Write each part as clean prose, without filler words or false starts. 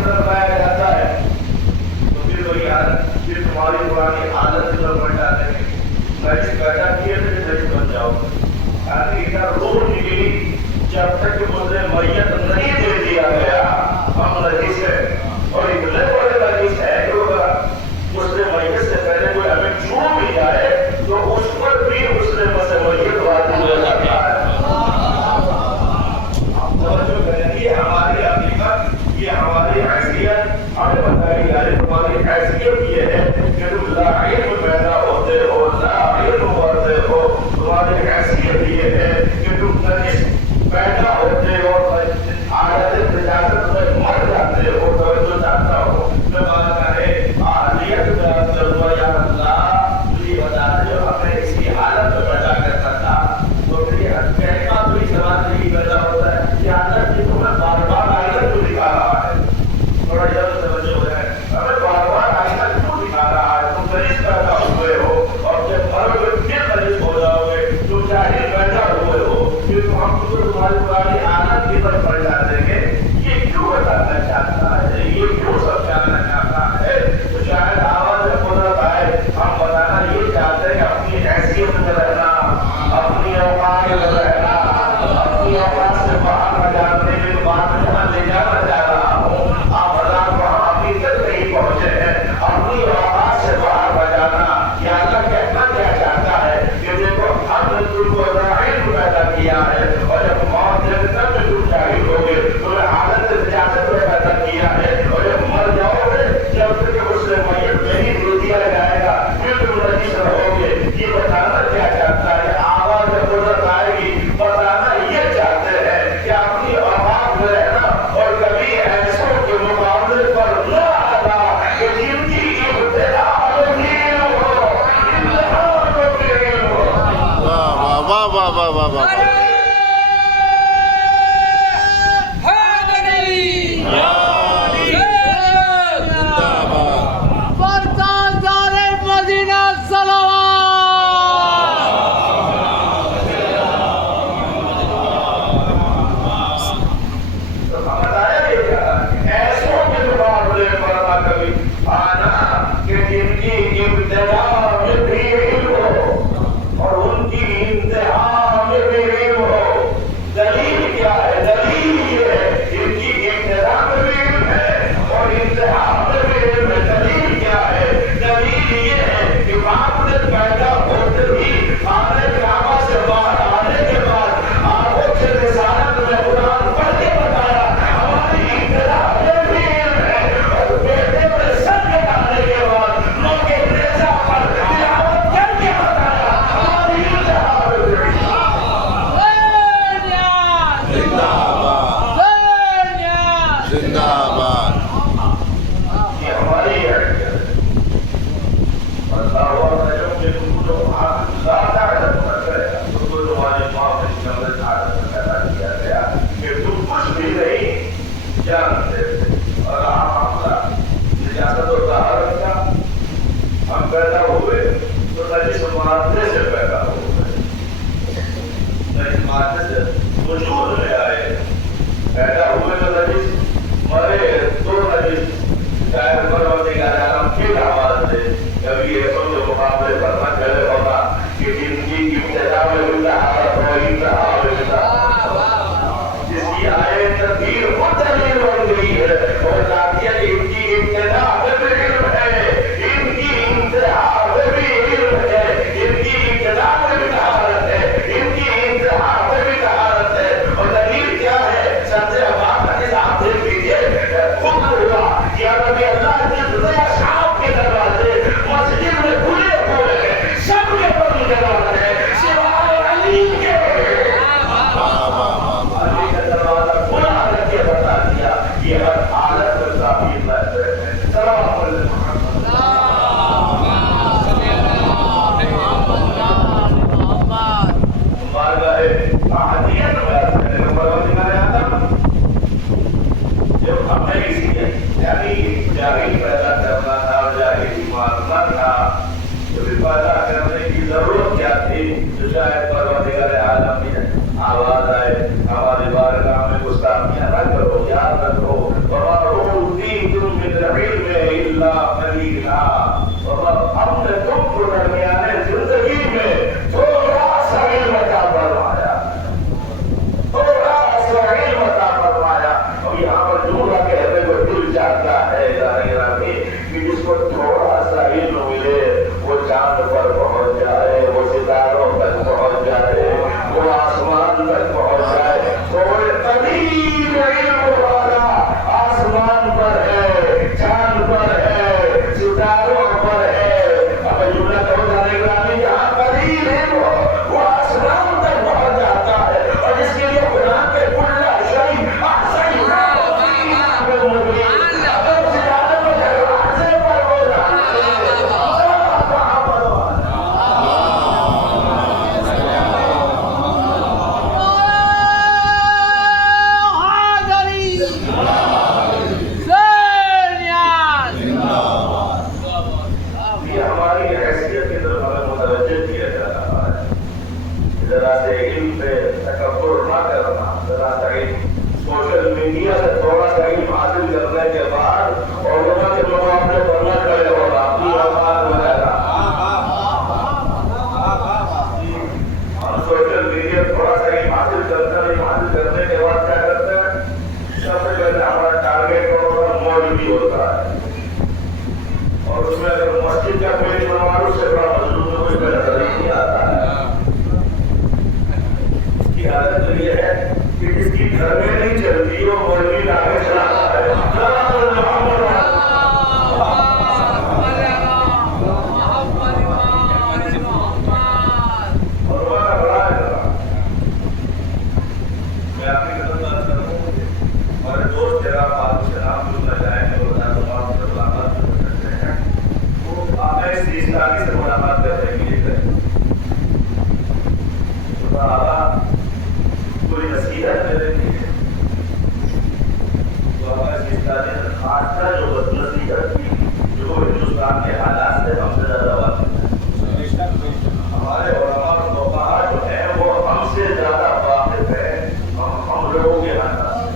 کی طرف لایا جاتا ہے تو پھر وہی حالت، پھر تمہاری پرانی حالت کی طرف پلٹا دیں گے. نجس پیدا کیے تھے کہ نجس بن جاؤ. یعنی اتنا روح نکلی جب تک کہ مجھے میت نہیں دے دیا گیا ہم نجس ہے. اور اتنے بڑے نجس ہے کہ مسلم میت سے پہلے کوئی ہمیں چھو بھی جائے تو اس پر بھی مسلم سے میت واجب ہو جاتا ہے. توجہ کریں، یہ ہماری حقیقت، یہ ہماری حیثیت ہمیں بتائی جا رہی. تمہاری حیثیت یہ ہے کہ تم لا علم پیدا ہوتے ہو، لا علم مرتے ہو. تمہاری حیثیت یہ ہے کہ تم نجس پیدا ہوتے ہو، عادت نجاست میں مر جاتے ہو. توجہ چاہتا ہو میں بات کرے عادیت کا ضرور یا اللہ مجھے بتا دے ہمیں اسی حالت میں پیدا کرتا تھا. تو میری کہنا تو اس بات نہیں پیدا ہوتا ہے کہ عادت کی تمہیں بار بار عادت کو دکھا رہا ہے. تھوڑا جلد توجہ ہو جائے، ہمیں بار بار عادت کو دکھا رہا ہے. تم نجس پیدا ہوئے ہو اور جب مرو گے پھر نجس ہو جاؤ گے. تم جاہل پیدا ہوئے ہو پھر ہم تمہاری پرانی عادت کی طرف پلٹا دیں گے. یہ کیوں بتانا چاہتا ہے، یہ کیوں سمجھانا چاہتا ہے؟ تو شاید آواز قدرت آئے ہم بتانا یہ چاہتے ہیں کہ اپنی حیثیت میں رہنا، اپنی اوقات میں رہنا، اپنی اوقات سے باہر نہ جانے کی بات میں جہاں لے جانا چاہ رہا ہوں. آپ بازار کو ہم ابھی تک نہیں پہنچے ہیں. اپنی اوقات سے باہر نہ جانا یا اللہ کہنا کیا چاہتا ہے کہ دیکھو ہم نے تم کو علم پیدا کیا ہے اور جب موت جب تک تم جاہل ہوگے تمہیں حالت نجاست میں پیدا کیا ہے. اور جب مر جاؤ گے جب تک کہ اس سے میت نہیں دے دیا جائے گا پھر تم نجس رہو گے. یہ بتانا کیا چاہتا ہے؟ آواز قدرت آئے گی بتانا یہ چاہتے ہیں کہ اپنی اوقات میں رہنا اور کبھی ایسوں کے مقابلے پر نہ آنا کہ جن کی ابتدا علم ہو، امتحان علم ہو. واہ واہ واہ واہ واہ واہ. آواز آئے ہمارے بارگاہ میں گستاخیاں نہ کرو، یاد رکھو وما روح کو تھوڑا سا علم ملے وہ چاند پر پہنچ جائے، وہ ستاروں تک پہنچ جائے، وہ آسمان تک پہنچ جائے، تھوڑے قلیل علم والا آسمان پر ہے، چاند پر ہے، ستاروں پر ہے، اب جملہ کہو جانے گرامی جہاں قلیل علم ہو وہ آسمان تک پہنچ جاتا ہے، اور جس کے لیے قرآن کے کل شیء احسن سوشل میڈیا سے تھوڑا سا علم حاصل کرنے کے بعد علماء کے مقابلے پر نہ کھڑے ہونا، اپنی اوقات وغیرہ ہم سوشل میڈیا تھوڑا سا علم حاصل کرنے کے بعد کیا کرتے ہیں؟ سب سے پہلے ہمارا ٹارگیٹ مولوی ہوتا ہے، اور اس میں اگر مسجد کا پیج بنوا لو اس سے بڑا مظلوم کوئی بہتر نہیں آتا ہے۔ اس کی حالت یہ ہے کہ جس کی گھر میں نہیں چلتی وہ مولوی لا کے چلاتا ہے۔ میں آپ کی خدمت کروں، ہمارے دوست جناب عادل سلام جو جائیں گے ملاقات کرتے ہیں، وہ آقا سیستانی سے ملاقات کرنے کے لیے گئے۔ کوئی نصیحت میرے لیے تو آقا سیستانی نے خاصہ جو بد نصیحت کی جو ہندوستان کے حالات سے ہم سے زیادہ واقف ہے۔ ہمارے علماء اور فقہاء جو ہیں وہ ہم سے زیادہ واقف ہے ہم لوگوں کے حالات سے۔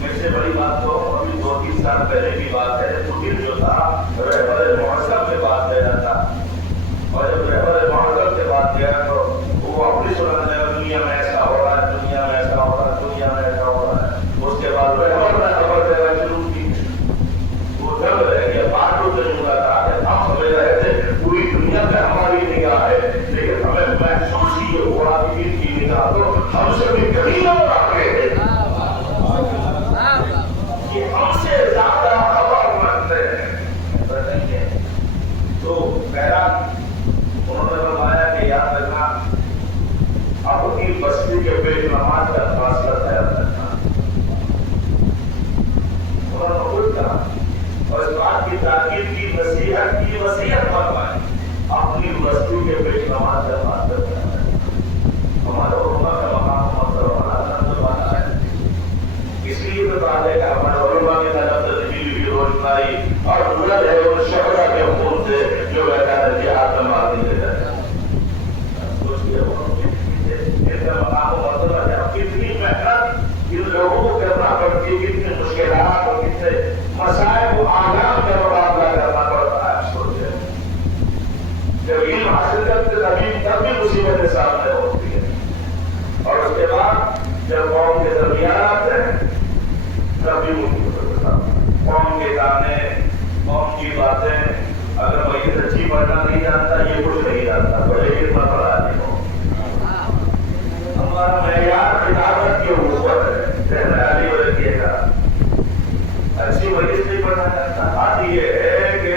میرے سے بڑی بات تو ابھی 2-3 سال پہلے کی بات ہے، مدیر جو تھا رہبر محسب کے پاس گیا تھا، اور جب رہبر محسب کے پاس گیا تو وہ اپنی سنانے لگا دنیا میں ایسا ہو رہا ہے، دنیا میں ایسا ہو رہا ہے، دنیا میں ایسا ہو رہا ہے۔ اس کے بعد رہبر نے خبر دینا شروع کی، وہ جب رہ گیا بات سے جڑا تھا کہ ہم سمجھ رہے تھے پوری دنیا پہ ہماری نگاہ ہے، لیکن ہمیں محسوس ہی ہوا کہ ان کی نگاہ تو ہم سے بھی قریب اور آگے ہے، کہ ہم سے زیادہ خبر رکھتے ہیں۔ تو بہرحال انہوں نے فرمایا کہ یاد رکھنا اپنی بستی کے پیش نماز کا فاصلہ طے رکھنا۔ انہوں نے خود کہا اور اس بات کی تاکید کی، نصیحت کی، وصیت فرمائی اپنی بستی کے پیش نماز کا فاصلہ طے رکھنا۔ ہمارے علماء کا مقام مطلب ہے، اس لیے تو بات ہے کہ ہمارے علماء کی طرف سے دلیل کی روشنائی اور بلند ہے ان شہرہ کے خون سے جو کہتا ہے جہاد میں مار دیے جائے۔ کتنی محنت ان لوگوں کو کرنا پڑتی ہے، کتنی مشکلات اور کتنے مسائل کو آگام کا مقابلہ کرنا پڑتا ہے۔ سوچے جب علم حاصل کرتے تبھی مصیبتیں سامنے ہوتی ہے، اور اس کے بعد جب قوم کے درمیان آتے ہیں تبھی مصیبتیں سامنے۔ قوم کے گانے، قوم کی باتیں، اگر میں یہ سچی پڑھنا نہیں جانتا، یہ کچھ نہیں جانتا، بڑے کتنا پڑھا نہیں ہو۔ ہمارا معیار کتابت کے اوپر ہے، رہنے علی و رکھیے گا، اچھی مجلس نہیں پڑھنا چاہتا۔ بات یہ ہے کہ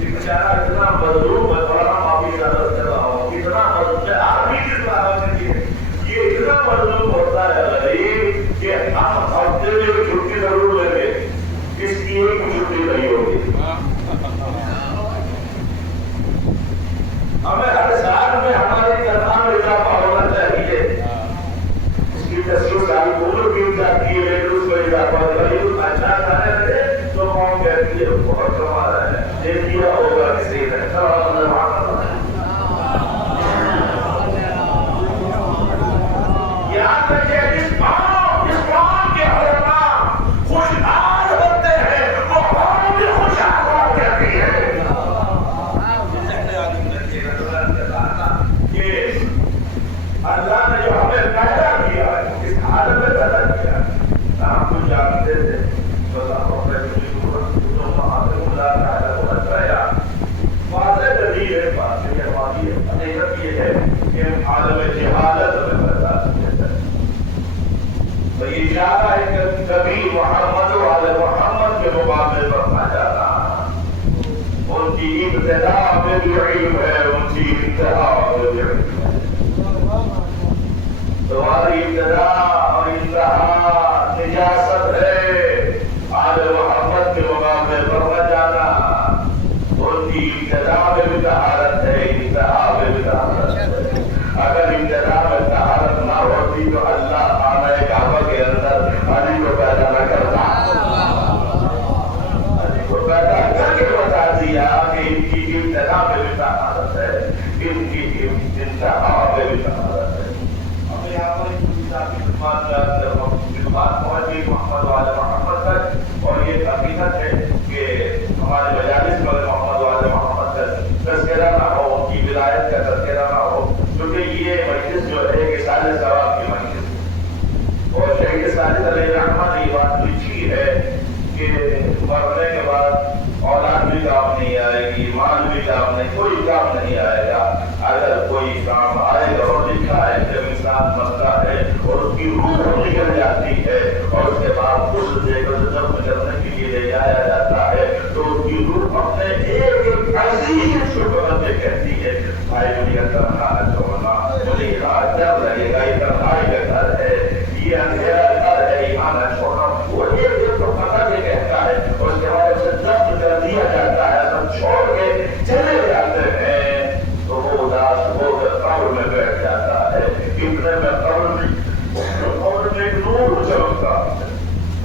بیچارہ اتنا مظلوم ہے، بڑا معافی کا درد کر رہا ہوں، اتنا مظلوم ہے، آدمی کس طرح یہ اتنا مظلوم ہوتا ہے غریب کہ ہم ہفتے میں چھٹی ضرور لیں گے، اس کی ایک چھٹی نہیں ہوگی۔ ہمیں ہر سال میں ہماری تنخواہ میں اضافہ ہونا چاہیے، اس کی 10 سال عمر بیت جاتی ہے لیکن اس میں اضافہ غریب اچھا کھانے سے تو قوم کہتی ہے بہت کما رہا ہے، یہ دیا ہوگا کسی نے۔ یاد رکھیے جس قوم کے علماء خوشحال ہوتے ہیں وہ قوم بھی خوشحال ہو جاتی ہے۔ اللہ نے جو ہمیں پیدا کیا ہے اس حالت میں پیدا کیا ہے، ہم کچھ جانتے تھے ابتدا اور انتہا نجاست ہے، آل محمد کے مقابلے پر نہ جانا، ان کی ابتدا میں بھی طہارت ہے، انتہا میں بھی طہارت ہے۔ اگر ابتدا میں طہارت نہ ہوتی تو اللہ خانہ کعبہ کے اندر علی کو پیدا نہ کرتا، علی کو پیدا کر کے بتا دیا کہ ان کی ابتدا میں بھی طہارت ہے، ان کی انتہا میں بھی طہارت ہے۔ اب یہاں پر کی خدمات پہنچی محمد والے محمد تک، اور یہ حقیقت ہے کہ ہمارے مجالس والے محمد والے محمد کا تذکرہ نہ ہو، ان کی ولایت کا تذکرہ نہ ہو، کیونکہ یہ مجلس جو ہے کہ سال ثواب کی مجلس ہے، اور شہید صالح علیہ الرحمہ نے یہ بات لکھی ہے کہ مرنے کے بعد اولاد بھی کام نہیں آئے گی، مال بھی کام نہیں، کوئی کام نہیں آئے گا، اگر کوئی کام آئے گا۔ اور لکھا ہے جب انسان مرتا ہے اور اس کی روح نکل جاتی ہے اور اس کے بعد اس جگہ سے دفن کرنے کے لیے لے جایا جاتا ہے تو اس کی روح اپنے ایک عظیم شکر سے کہتی ہے بھائی مجھے تنہا نہ چھوڑنا، مجھے یہاں ڈر لگے گا، یہ تنہائی کا گھر ہے، یہ اندھیرا گھر ہے، یہاں نہ چھوڑنا۔ وہ ایک دن تو پتہ نہیں کہتا ہے اور اس کے بعد اسے دفن کر دیا جاتا ہے، سب چھوڑ کے چلے جاتے ہیں تو وہ اداس ہو کر قبر میں بیٹھ جاتا ہے۔ اتنے میں قبر میں ایک نور چمکتا ہے،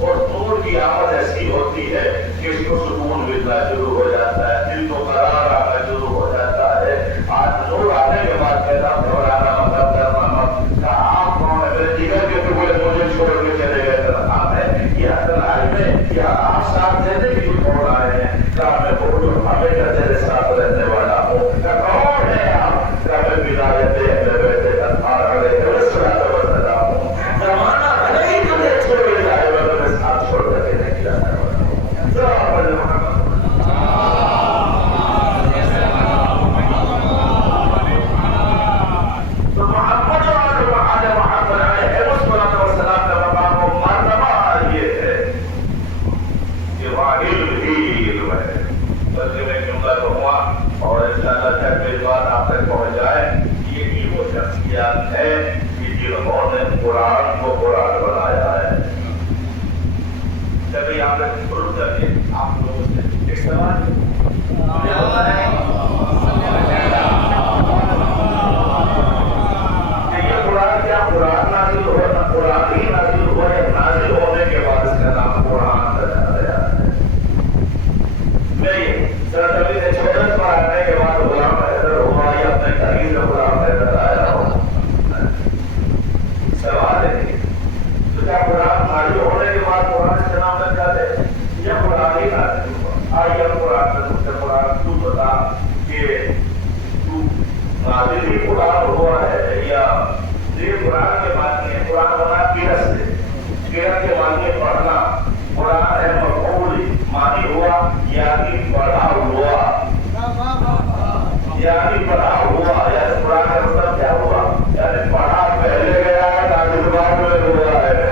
اور نور کی آمد ایسی ہوتی ہے کہ اس کو سکون ملنا شروع ہو جاتا ہے، دل کو قرار آنا شروع ہو جاتا ہے۔ آج نور آنے کے بعد کہتا گھبرانا مطلب کرنا مت، آپ کون ہے؟ میرے جگر کے ٹکڑے مجھے چھوڑ کے چلے گئے تنہا میں، یا تنہائی میں، یا آپ ساتھ دینے کے لیے چھوڑ آئے ہیں؟ کہا میں بولوں ہمیشہ تیرے ساتھ رہنے والا ہوں۔ کہا کون ہے آپ؟ کہا میں ولایت اہل بیت اطہار علیہ السلام ہوں۔ زمانہ بھلے ہی تمہیں چھوڑ کے جائے مگر میں ساتھ چھوڑ کر کے نہیں جانے والا ہوں۔ ذرا پڑھ محمد تو محمد وعلى محمد علیہ الصلوۃ والسلام کا مقام و مرتبہ یہ ہے کہ وہاں علم ہی علم ہے۔ بلکہ میں جملہ کہوں اور انشاءاللہ خیر میری بات آپ تک پہنچ جائے، یہی وہ شخصیات ہے کہ جنہوں نے قرآن کو قرآن بنایا ہے۔ جب آپ نے شروع کر کے آپ لوگوں سے ایک سوال قرآن نازل ہوا نہ قرآن ہی نازل ہوا ہے، نازل ہونے کے بعد اس کا نام قرآن رکھا گیا ہے۔ نہیں سر نبی نے چھوٹے پر آنے کے بعد غلام حیدر ہوا یا اپنے گھر سے غلام حیدر آیا ہو، سوال ہے تو کیا قرآن نازل ہونے کے بعد قرآن کا نام رکھا ہے یا قرآن ہی نازل ہوا؟ آئیے قرآن سے مجھ سے قرآن تو بتا کہ تو نازل ہی قرآن ہوا ہے یا یہ قرآن کے معنی ہے؟ قرآن ہونا قرأت سے، قرأت کے معنی ہے پڑھنا، قرآن ہے مفعول معنی ہوا یعنی پڑھا ہوا، یعنی پڑھا ہوا، یعنی قرآن کا مطلب کیا ہوا؟ یعنی پڑھا پہلے گیا ہے نازل بعد میں ہوا ہے۔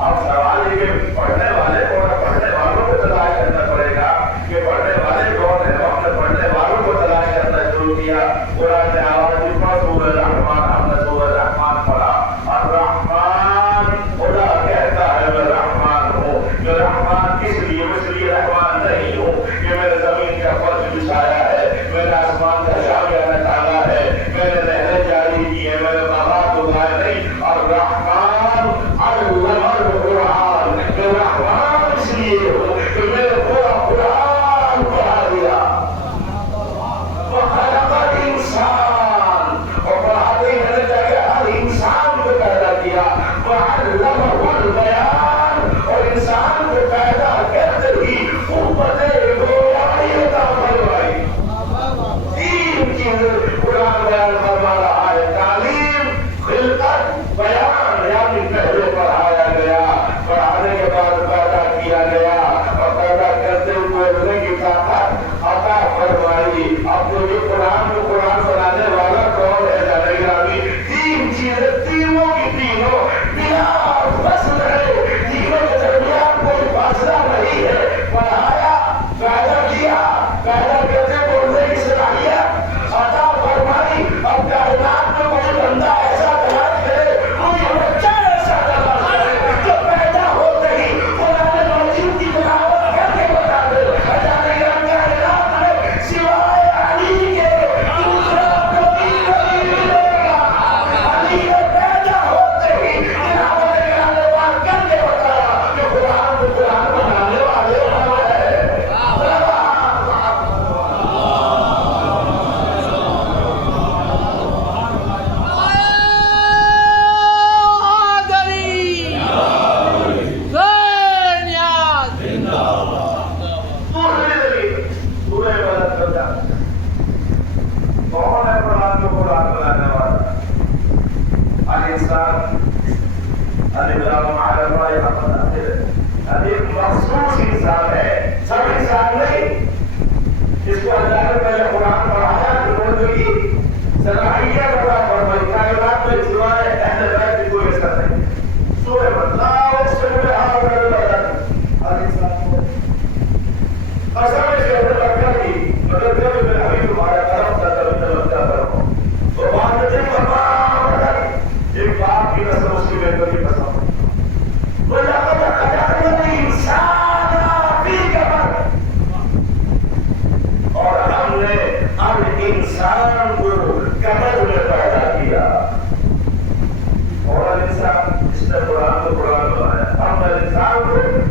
اب سوال ہے کہ پڑھنے والے کون ہیں؟ پڑھنے والوں کو تلاش کرنا پڑے گا کہ پڑھنے والے کون ہیں۔ ہم نے پڑھنے والوں کو تلاش کرنا شروع کیا، قرآن نے آواز دی سورہ الرحمن، ہم نے سورہ الرحمن پڑھا۔ الرحمن خدا کہتا ہے میں رحمان ہوں، میں رحمان اس لیے رحمان نہیں ہوں کہ میں نے زمین کا فرش بچھایا ہے، میں نے آسمان کا شامیانہ ڈالا ہے، میں نے نہریں جاری کی ہے، میں نے باغات اگائے نہیں۔ الرحمن علم القرآن، میں رحمان اس لیے ہوں کہ میں نے پورا قرآن پڑھا دیا۔ وخلق الانسان، اور پڑھاتے ہی میں نے کہا کہ ہر انسان کو پیدا کیا، وعلمہ البیان، اور انسان کو پیدا کرتے ہی قوت گویائی عطا فرمائی۔ تین چیزیں قرآن بیان فرما رہا ہے، تعلیم، خلقت، بیان، یعنی پہلے پڑھایا گیا، پڑھانے کے بعد پیدا کیا گیا، اور پیدا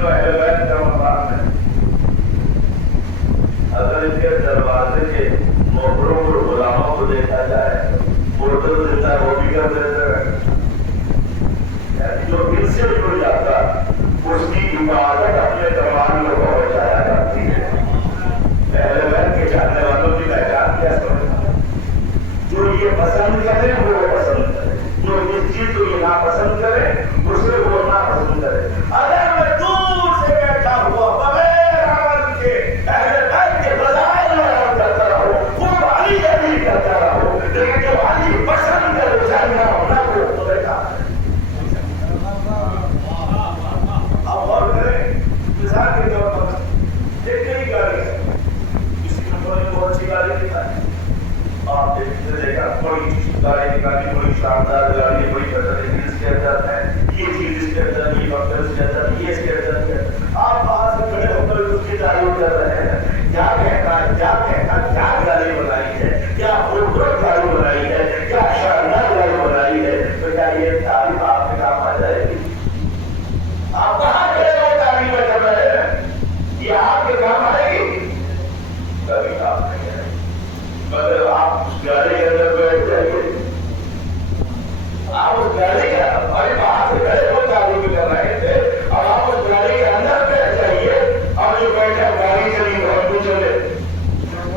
تو اہل بیت کا مقام ہے. اگر اس کے دروازے کے نوکروں اور غلاموں کو دیکھا جائے فوٹو دیتا ہے وہ بھی کر دیتے ہیں. جو ان سے جڑ جاتا اس کی عبادت اپنے دربار میں پہنچایا جاتی ہے. اہل بیت کے جاننے والوں کی پہچان کیا سمجھتا ہے؟ جو یہ پسند کرے وہ پسند کرے, جو جس چیز کو یہ ناپسند کرے اسے وہ ناپسند کرے. اگر میں دور سے بیٹھا ہوا بغیر عمل کے اہل بیت کے فضائل میں عمل کرتا رہوں, خوب علی علی کرتا رہوں, لیکن جو علی پسند کرے جاننا ہونا وہ دیکھا ہے. آپ غور کریں, مثال کے طور پر ایک نئی گاڑی ہے, کسی کمپنی نے بہت اچھی گاڑی دکھائی, آپ دیکھا بڑی گاڑی نکالی, بڑی شاندار گاڑی, بڑی بہترین اس کے اندر ہے, یہ چیز اس کے اندر, یہ فیکٹر اس کے اندر, یہ اس کے اندر ہے. آپ باہر سے کھڑے ہو کر اس کی تعریف کر رہے ہیں, کیا کہنا کیا گاڑی بنائی ہے, کیا خوبصورت گاڑی بنائی ہے, کیا شاندار گاڑی بنائی ہے. تو کیا یہ تعریف آپ کے کام آ جائے گی؟ آپ کہاں کھڑے ہو تعریف کر رہے ہیں, یہ آپ کے کام آئے گی؟ کبھی کام نہیں آئے گی. مگر آپ اس گاڑی کے اندر بیٹھ جائیے, آپ اس گاڑی کے ابھی باہر سے کھڑے ہو تعریف کر رہے تھے, اب آپ اس گاڑی کے اندر بیٹھ جائیے, اب جو بیٹھا گاڑی چلی تو ہم بھی چلے,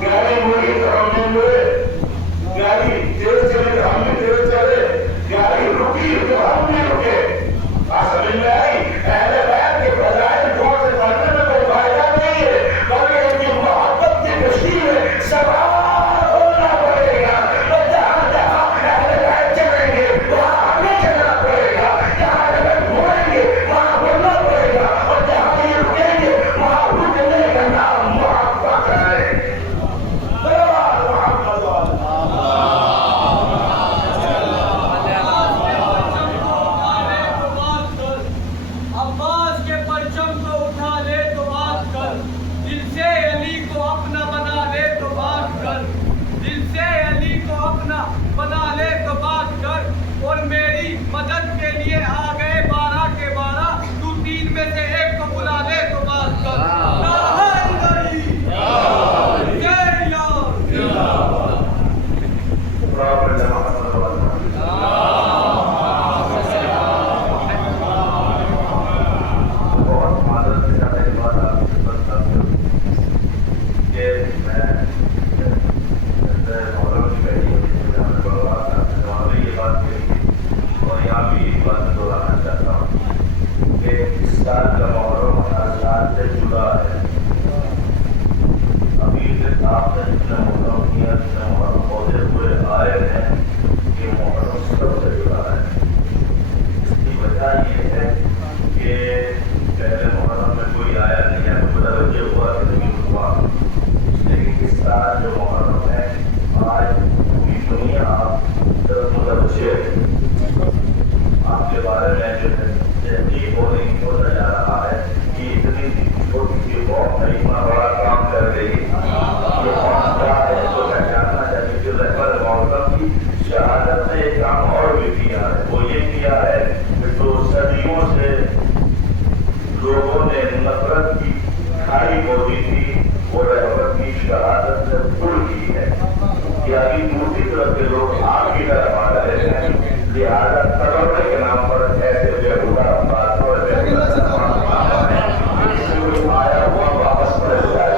گاڑی مڑی تو ہم بھی مڑے, گاڑی تیز چلی تو ہم بھی تیز چلے, گاڑی رکی تو ہم بھی رکے. سمجھ میں آئی؟ اہل بیت کے فضائل دور سے پڑھنے میں کوئی فائدہ نہیں ہے, بلکہ ان کی محبت کی کشتی میں سوار ہونا پڑے گا. اور جہاں جہاں اہل بیت چلیں گے وہاں ہمیں چلنا پڑے گا, جہاں اہل بیت مڑیں گے وہاں مڑنا پڑے گا, اور جہاں یہ رکیں گے وہاں رکنے کا نام محبت ہے. عباس کے پرچم کو اٹھا لے تو بات کر, دل سے علی کو اپنا بنا لے تو بات کر, دل سے علی کو اپنا بنا لے تو بات کر. اور میری مدد کے لیے آ گئے 12 کے 12, تو 3 میں سے ایک کو بلا لے تو بات کر. آپ کے بارے میں جو ہے تحقیق ہوتا جا رہا ہے کہ اتنی چھوٹی سی قوم میں اتنا بڑا کام کر گئی. یہ قوم کیا ہے تو میں جاننا چاہیے کہ رہبر موقف کی شہادت نے ایک کام اور بھی کیا ہے, وہ یہ کیا ہے کہ جو صدیوں سے لوگوں نے نفرت کی کھائی بولی تھی وہ رہبر کی شہادت سے پھول کی ہے. یا دوسری طرف کے لوگ آپ کی طرف آ رہے ہیں, لہٰذا تکبر کے نام پر ایسے بےہودہ باتوں آیا ہوا واپس پڑ جائے.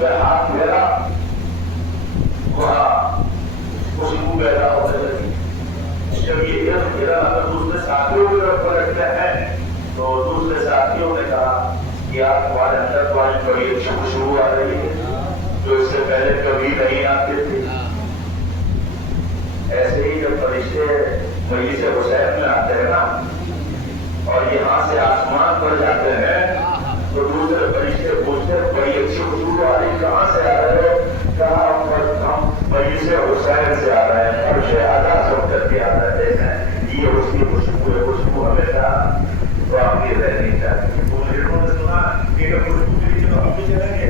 پہ ہاتھ پھیرا وہاں خوشبو پیدا ہونے لگی. جب یہ علم پھیرا تو دوسرے ساتھیوں کی طرف پلٹتے ہیں تو دوسرے ساتھیوں نے کہا کہ یار تمہارے اندر تو آج بڑی اچھی خوشبو آ رہی ہے جو اس سے پہلے کبھی نہیں آتی تھی. ایسے ہی جب فرشتے مجلس حسین میں آتے ہیں نا اور یہاں سے آسمان پر جاتے ہیں تو دوسرے فرشتے پوچھتے ہیں بڑی اچھی خوشبو آ رہی کہاں سے آ رہے ہو؟ کہا ہم مجلس حسین سے آ رہے ہیں اور شہادہ سب کر کے آ رہے ہیں. یہ اس کی خوشبو ہے. خوشبو ہمیشہ باقی رہنی چاہیے. انہوں نے سنا کہ خوشبو کے لیے تو ہم بھی چلیں گے.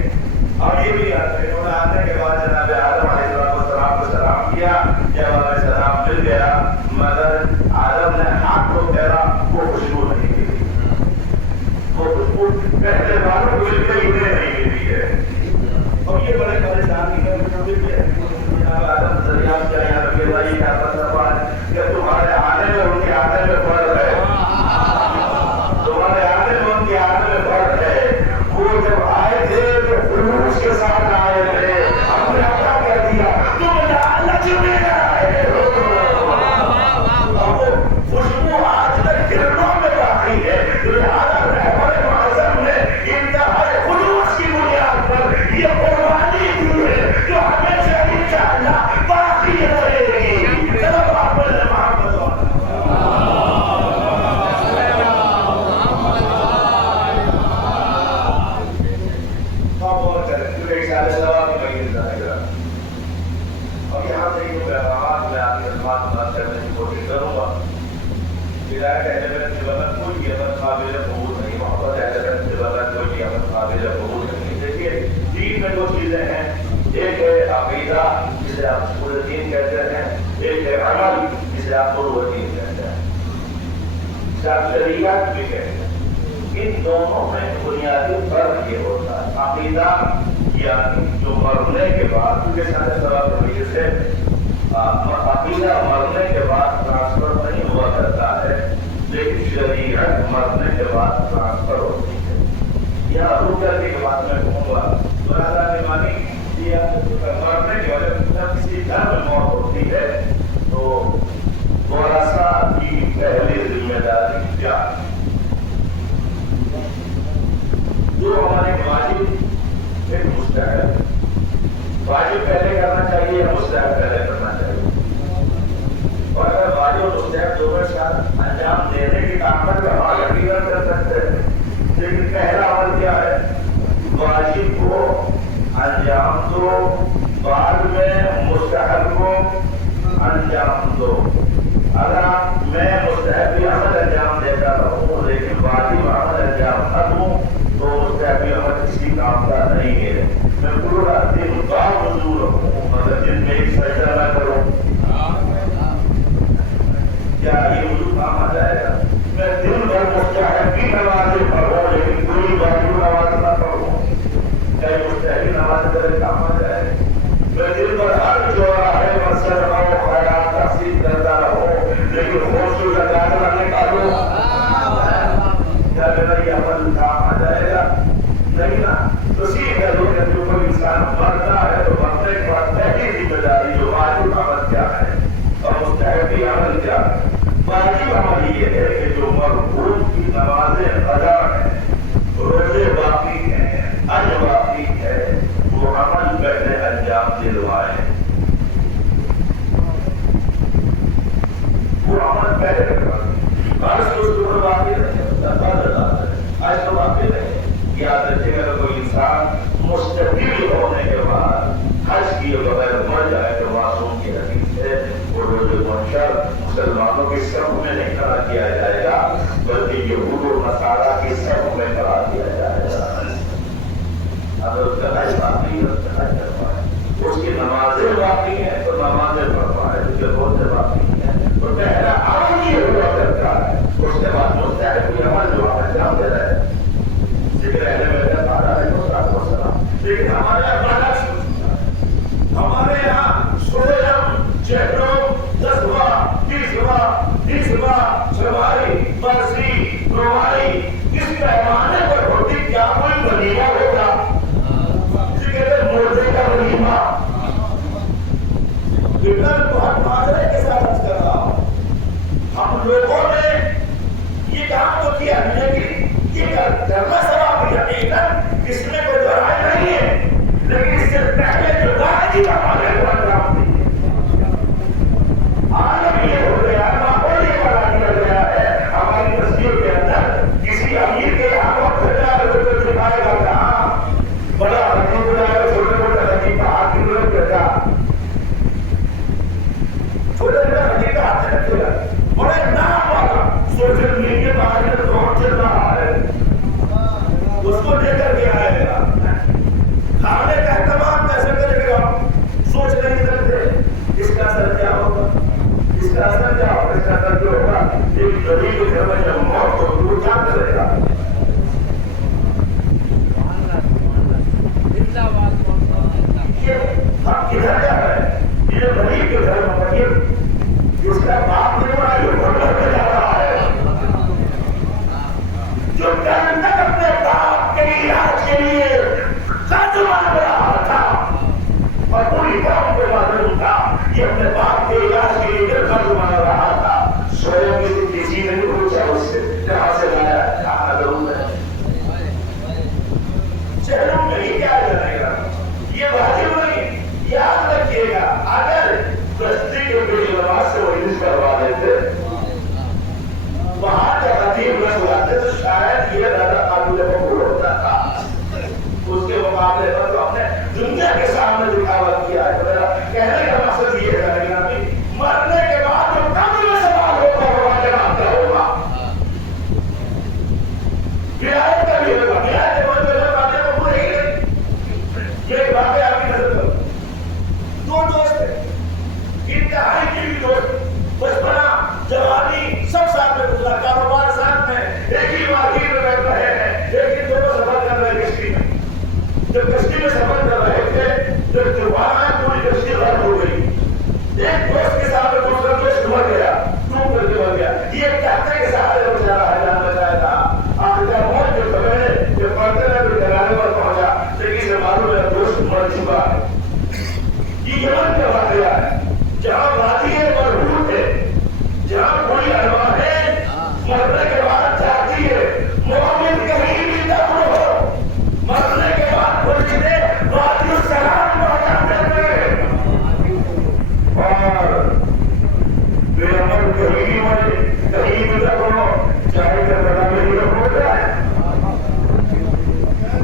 اب یہ بھی آتے ہیں. انہوں نے آنے کے بعد جناب آدم علیہ السلام کو سلام کیا. جب ہمیں سلام مل گیا مگر آدم نے ہاتھ کو پھیرا وہ خوشبو نہیں ملی. وہ خوشبو پہلے والوں کو مل کے انہیں نہیں ملی ہے. اور یہ بڑے پریشانی ہے. جناب آدم دریافت کیا یہاں رکھے بھائی کیا فلسفہ ہے کہ تمہارے آنے میں ان کے آنے میں فرق ہے. تمہارے آنے میں ان کے آنے میں فرق ہے. وہ جب آئے تھے تو خلوص کے ساتھ آئے تھے. ہم نے کیا کہہ دیا تم اللہ چنے گا آئے ہو. خوشبو آج تک دلوں میں باقی ہے. لہٰذا رہبر معظم نے انتہائی خلوص کی بنیاد پر یہ قربانی دی ہے جو ہمیشہ انشاءاللہ باقی رہے گی. چلو آپ نے محمد اور یہاں سے جو پیغامات میں آپ کے ساتھ بات کرنے کی کوشش کروں گا. ہدایت اہل بیت کے بغیر کوئی عمل قابل قبول نہیں. محبت اہل بیت کے بغیر کوئی عمل قابل قبول نہیں. دیکھیے دین میں دو چیزیں ہیں. ایک ہے عقیدہ جسے آپ پورے دین کہتے ہیں. ایک ہے عمل جسے آپ پورے دین کہتے ہیں. شریعت بھی کہتے ہیں. ان دونوں میں بنیادی فرق یہ ہوتا ہے. عقیدہ یعنی جو مرنے کے بعد کیونکہ سارے سوال رویے سے عقیدہ مرنے کے بعد ٹرانسفر نہیں ہوا کرتا ہے لیکن شریعت مرنے کے بعد ٹرانسفر ہوتی ہے. یہاں رک کر کے بات میں کہوں گا برادہ نے مانی مرنے کی وجہ سے کسی گھر میں موت ہوتی ہے تو ورثہ کی پہلی ذمہ داری کیا ہے؟ جو ہمارے واجب ایک مستحب واجب پہلے کرنا چاہیے یا مستحب پہلے کرنا چاہیے. اور اگر واجب اور مستحب دونوں ساتھ انجام دینے کی طاقت کا حال یقیناً کر سکتے ہیں. لیکن پہلا عمل کیا ہے؟ واجب کو انجام دو بعد میں مستحب کو انجام دو. اگر میں مستحب عمل انجام دیتا رہوں لیکن واجب عمل انجام نہ دوں تو مستحب عمل کسی کام کا نہیں ہے. میں پورا دن باوضو رہوں مگر دن میں ایک سجدہ نہ کروں کیا یہ وضو کام آ جائے گا؟ میں دن بھر مستحب کی نمازیں پڑھوں لیکن پوری واجب نماز نہ پڑھوں کیا یہ مستحب نماز کرے کام آ جائے گا؟ میں دن بھر ہر چوراہے مسجد اور خیرات تقسیم کرتا رہوں لیکن ہوش و زکات نہ نکالوں کیا میرا یہ عمل کام آ جائے گا؟ نہیں نا. تو سیکھ ہے لوگ جو کوئی انسان مرتا ہے تو مرنے کے بعد پہلی ذمہ داری جو واجب عمل کیا ہے اور مستحب عمل کیا ہے. واجب عمل یہ ہے کہ جو مرحوم کی نمازیں قضا ہیں روزے باقی ہیں حج باقی ہے وہ عمل پہلے انجام دلوائے. وہ عمل پہلے کروائے. فرض تو باقی رہے آج تو باقی رہے. یاد رکھے گا کوئی انسان مستقل ہونے کے بعد حج کیے بغیر مر جائے تو معصوم کی حدیث ہے وہ روز محشر مسلمانوں کے صف میں نہیں کھڑا کیا جائے گا بلکہ یہود و نصارا کے صف میں کھڑا کیا جائے گا. اگر اس کا حج باقی ہے اس کا حج کروائے. اس کی نمازیں باقی ہیں تو نمازیں پڑھوائے. اس کے روزے باقی ہیں تو پہلا عمل یہ ہوا کرتا ہے. اس کے بعد مستحب بھی عمل جو آپ انجام دے رہے ہیں ذکر اہل بیت کا پارا ہے والسلام. لیکن ہمارے یہاں سویم چہروں 10واں 20واں 30واں 40 برسی 9 اس کا اس کو لے کر کے آئے گا. کھانے کا اہتمام کیسے کرے گا؟ سوچ نہیں سکتے. اس کا اثر کیا ہوگا؟ اس کا اثر کیا ہوگا؟ اس کا اثر جو ہوگا ایک غریب کے گھر میں جب موت کو دور کیا کرے گا؟ یہ ہم کدھر جا رہے ہیں؟ یہ غریب کے گھر میں یہ اس کا باپ نہیں بنا یہ بڑھنے پہ جا رہا ہے جو کل تک اپنے باپ کے علاج کے لیے قرض مانگ رہا تھا اور پوری قوم کو معلوم تھا یہ اپنے باپ کے علاج کے لیے قرض مانگ رہا تھا. سویا میں کسی نے نہیں پوچھا اس سے کہاں سے لایا کہاں ضرور ہے چہروں میں ہی کیا جائے گا. یہ واجب نہیں. یاد رکھیے گا اگر بستی کے پیش نماز سے وہ انس کروا دیتے وہاں جب عجیب رسم آتے تو شاید یہ زیادہ قابل قبول ہوتا تھا. اس کے مقابلے پر تو ہم نے دنیا کے سامنے دکھاوا کیا ہے. میرا کہنے کا مقصد یہ ہے کہ مرنے کے بعد جو قبر میں سوال ہوگا وہ واجب کیا ہوگا. ولایت کا بھی ہوگا. ولایت کے بعد جو واجب قبول ہی نہیں. یہ ایک واقعہ آپ کی نظر کرو. دو دوست تھے انتہائی کی دوست بچپنا جوانی سب ساتھ میں گزرا. کاروبار ساتھ میں ایک ہی مارکیٹ میں بیٹھ رہے ہیں لیکن دونوں سفر کر رہے ہیں کشتی میں. جب کشتی میں سفر کر رہے تھے جب طوفان آیا پوری کشتی غرق ہو گئی. ایک دوست کے ساتھ دوسرا دوست مر گیا ڈوب کر کے مر گیا. یہ کہتے کے ساتھ بچا رہا ہے جان بچایا تھا. آخر کا موت جو سمے جب مرتے رہے تو کنارے پر پہنچا لیکن سے معلوم ہے دوست مر چکا ہے. یہ یمن کا واقعہ ہے جہاں وادی مرحوم ہے جہاں کوئی عنوان ہے مرنے کے بعد جاتی ہے. مومن کہیں بھی دفن ہو مرنے کے بعد پوچھتے وادی السلام پہنچا دیتے اور بے عمل کہیں بھی مرے کہیں بھی دفن ہو چاہے کہ بڑا میری رکھ ہو جائے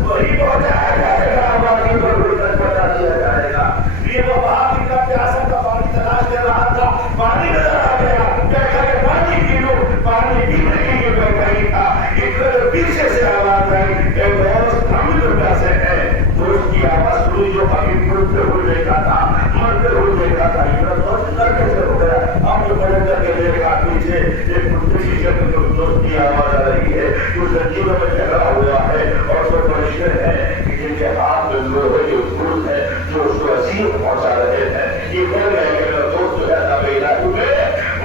وہی پہنچایا جائے گا. وادی پر کوئی تک بتا دیا جائے گا. یہ وہ باہر کا پیاسا کا پانی تلاش کر رہا تھا. پانی نظر آ گیا کہا کہ پانی پی لو. پانی پینے کے لیے بیٹھا ہی تھا. ایک پیچھے سے آواز آئی اے دوست ہم جو پیاسے ہیں. دوست کی آواز سنی جو ابھی مرتے ہوئے دیکھا تھا مرتے ہوئے دیکھا تھا. میرا دوست ڈر کیسے ہو گیا. ہم جو بڑے کر کے دیکھا پیچھے ایک کسی شکل جو دوست کی آواز آ رہی ہے جو زنجیروں میں جگڑا ہوا ہے اور جو فرشتے ہیں جن کے ہاتھ میں لوہے کے دھول ہے جو اس کو اسیر پہنچا رہے ہیں. یہ کہہ رہے ہیں کہ میرا دوست جو ہے نبی علاج میں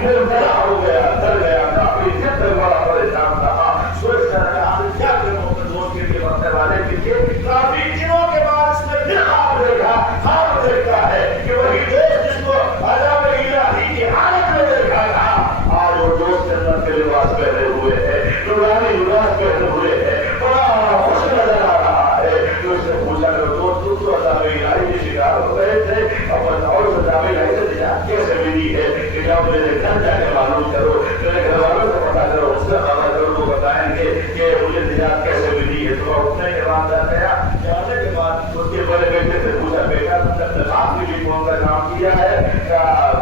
مبتلا ہو گیا ڈر گیا کافی جد تک بڑا پریشان رہا. سوچ کر رہا آخر کیا کروں اپنے دوست کے لیے مرنے والے کے لیے. کافی دنوں کے بعد اس نے پھر خواب دیکھا. خواب دیکھتا ہے کہ وہی دوست جس کو عذاب الہی کی حالت میں دیکھا تھا آج وہ دوست جنت کے لباس پہنے ہوئے ہے نورانی لباس پہنے ہوئے ہے. بڑا خوش نظر آ رہا ہے. اس نے پوچھا کہ دوست تو عذاب الہی کے شکار ہو گئے تھے اور عذاب الہی سے نجات کیسے ملی ہے. کہ میرے گھر جا کے معلوم کرو میرے گھر والوں سے پتا کرو اس سے خبر کرو وہ بتائیں گے کہ مجھے نجات کیسے ملی ہے. تو اٹھنے کے بعد گیا. جانے کے بعد اس کے بڑے بیٹے سے پوچھا بیٹا تم نے اپنے باپ کے لیے کون کا کام کیا ہے.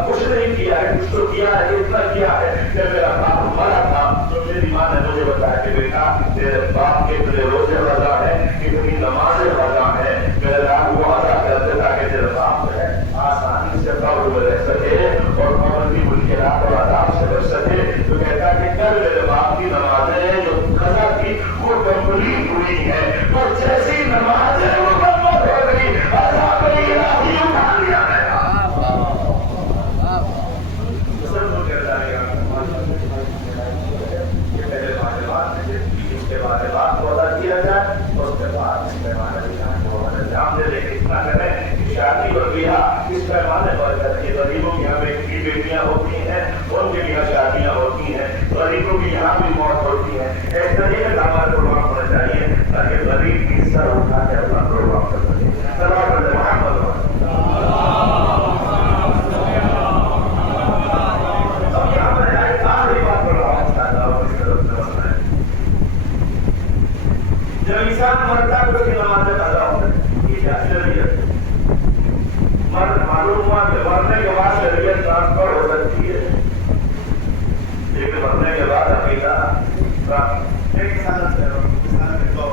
کچھ نہیں کیا ہے. کچھ تو کیا ہے اتنا کیا ہے کہ میرا باپ مرا تھا تو میری ماں نے مجھے بتایا کہ بیٹا تیرے باپ کے اتنے روزے وضع ہے اتنی نمازیں وضع ہے. میرے باپ وہ ادا کرتے تاکہ تیرے باپ جو ہے آسانی سے قبر میں رہ سکے اور قبر کی مشکلات اور عذاب سے بچ سکے. تو کہتا کہ کل میرے باپ کی نمازیں جو قضا کی وہ کمپلیٹ ہوئی ہے اور جیسی نمازیں مکمل ہو گئی عذاب الہی اٹھا لیا گیا. اس کے بعد بات کو ادا کیا جائے اور اس کے بعد اس پیمانے کو انجام دے لے. اتنا کریں کہ شادی اور بیاہ اس پیمانے پر کرتے. غریبوں کی یہاں کی بیٹیاں ہوتی ہیں ان کے یہاں شادیاں ہوتی ہیں. غریبوں کی یہاں بھی موت ہوتی ہے. اس طریقے کا ہمارا پروگرام ہونا چاہیے تاکہ غریب کی سر اٹھا کے اپنا پروگرام کر سکے. محمد اب یہاں پر ایک آخری بات کر رہا ہوں جب انسان مرتا ہے تو اس کی نمازیں پیدا ہوتے ہیں. یہ کیا شریعت معلوم ہوا کہ مرنے کے بعد شریعت ٹرانسفر ہو سکتی ہے لیکن مرنے کے بعد عقیدہ ایک انسان کے طور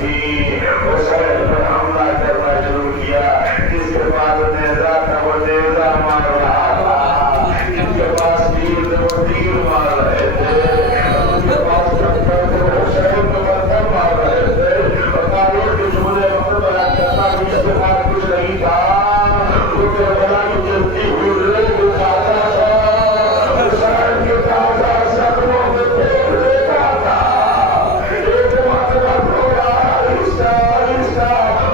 تھی حسین پر حملہ کرنا شروع کیا جس کے پاس نیزہ تھا وہ نیزہ مار رہا تھا جس کے پاس تیر تھے وہ تیر مار رہے تھے ان کے پاس پتھر تھے وہ حسین کو پتھر مار رہے تھے اور تاریخ کے جملے وقت بیان کرتا کہ اس کے پاس کچھ نہیں تھا وہ کربلا کی جلتی ہوئی ریت دکھاتا تھا حسین کے تازہ صدموں میں دیکھ لیتا تھا ایک مرتبہ تھوڑا آہستہ آہستہ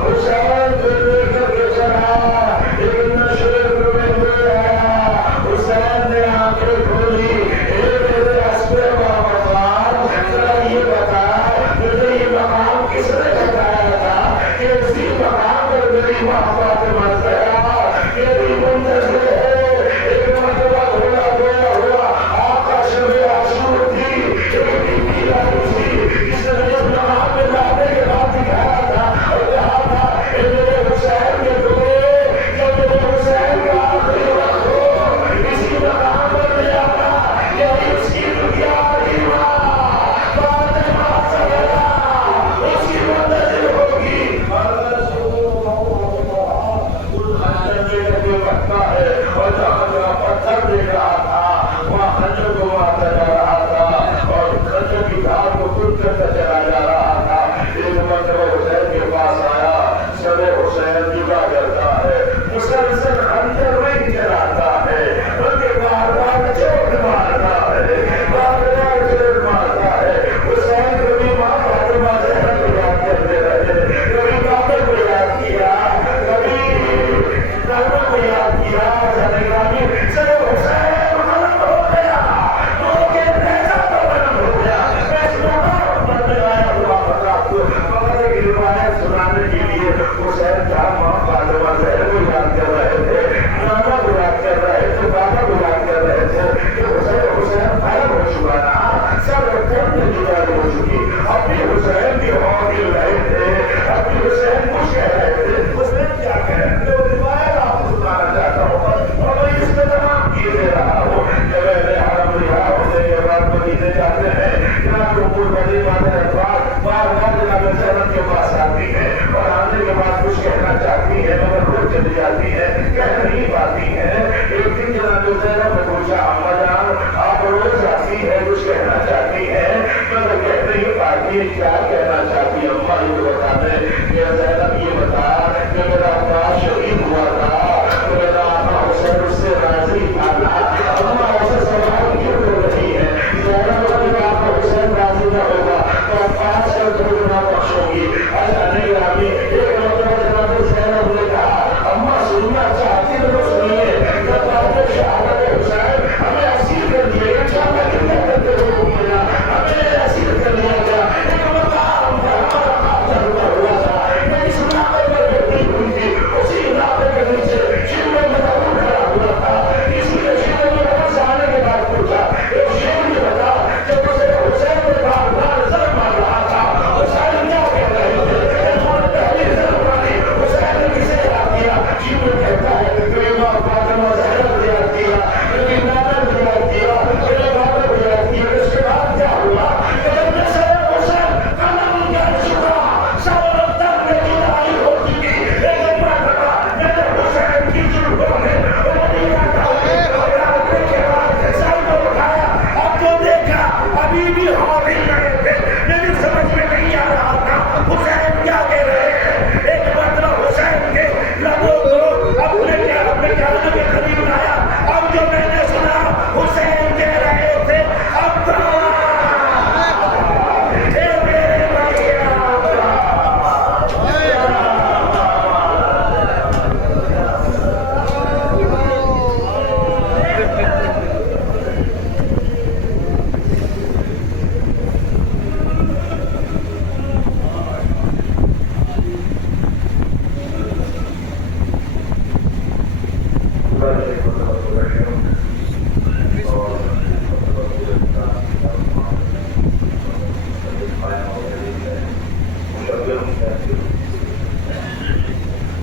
حسین کو لے کر کے چلا ایک نشر میں لے آیا حسین نے آنکھیں کھولی میرے حسبِ وفادار ذرا یہ بتا مجھے یہ مقام کس نے بتایا تھا کہ اسی مقام پر میری ماں فاطمہ زہرا میری منتظر ہے ایک مرتبہ گھوڑا گیا ہوا آقا شب عاشور تھی ایک بیوی لائی تھی جس نے اس مقام پہ جانے کے بعد دکھایا تھا اور کہا تھا کہ میرے حسین کے ٹکڑے جب میرے حسین کا آخری وقت ہو اسی مقام پر لے آنا یہی اس کی دنیا کی ماں فاطمہ زہرا اس کی منتظر ہوگی اور جہاں جہاں پتھر دیکھ رہا تھا وہاں خنجر کو مارتا جا رہا تھا اور خنجر کی دھار کو کود کرتا چلا جا رہا تھا ایک مرتبہ حسین کے پاس آیا سر حسین جدا کرتا ہے مسلسل خنجر نہیں چلاتا ہے بلکہ بار بار چوٹ مارتا ہے بار بار چوٹ مارتا ہے حسین کبھی ماں فاطمہ زہرا کو یاد کرتے رہے کبھی بابر کو یاد کیا کبھی دادا کو یاد کیا سر حسین غلط ہو گیا موقع نیزہ تو غلط ہو گیا میں اس مقام پر لگایا ہوا بات کو مگر ایک روایت سنانے کے لیے حسین جہاں ماں فاطمہ زہرا کو یاد کر رہے تھے دادا کو یاد کر رہے تھے بابا کو یاد کر رہے تھے کہ حسین غائب ہو چکا نا سب اپنے جدا ہو چکی اپنی حسین کی ہوا مل رہے تھے اپنی حسین کچھ کہہ رہے تھے حسین کیا کہہ رہے تھے وہ روایت آپ کو سنانا چاہتا ہوں اور میں اس میں تمام چیز دے رہا ہوں جب اہل حرم رہا ہونے کے بعد مدینے جاتے ہیں جناب رسول بنی مادر افراد بار بار جناب زینب کے پاس آتی ہیں اور آنے کے بعد کچھ کہنا چاہتی ہے مگر خود چلی جاتی ہے کہہ نہیں پاتی ہے ایک دن جناب زینب نے پوچھا اما جان آپ روز آتی ہے کچھ کہنا چاہتی ہے مگر کہہ نہیں پاتی کیا کہنا چاہتی ہے اما یہ بتا دیں کہ زینب یہ بتا کہ میرا ابا شہید ہوا تھا میرا آقا حسین اس سے راضی تھا اما ایسے سوال کیوں کر رہی ہے زینب اگر آقا حسین راضی نہ ہوگا تو عباس کا گناہ بخشو گی ایسا نہیں رہی ایک مرتبہ جناب زینب نے کہا اما سننا چاہتی تو سنیے جب بعد شہادت حسین ہمیں اسیر کر دیا گیا انشاءاللہ کتنے کرتے ہو گیا ہمیں اسیر کر دیا گیا ایک مقام پر ہمارا قاتل ہوا تھا میں اس علاقے پر بیٹھی ہوئی تھی اسی علاقے کے نیچے شیر میں مدعو کھڑا ہوا تھا اسی کے شیر میں واپس آنے کے بعد پوچھا ایک شیر یہ بتا جب اسے حسین نے بار بار زر مار رہا تھا حسین کیا کہہ رہے تھے انہوں نے پہلی زر ماری حسین نے کسے یاد کیا شیر میں کہتا ہے کہ امام فاطمہ زہرا کو یاد کیا میری نانا کو یاد کیا میرے بابا کو یاد کیا اس کے بعد کیا ہوا جب میں سے حسین قلم کر چکا سب تک میں جدائی ہو چکی لیکن مرتبہ میرے حسین کی جلدوں میں مدینہ کا ہونے کے بعد سر کو اٹھایا اب تو دیکھا ابھی بھی حاضر رہے تھے میری سمجھ میں نہیں آ رہا تھا حسین کیا کہہ رہے ہیں ایک مرتبہ حسین کے لبوں کو اپنے کانوں کے قریب لایا اب جو میں نے سنا حسین کہہ رہے تھے ابا اے میرے بھائیا Gracias.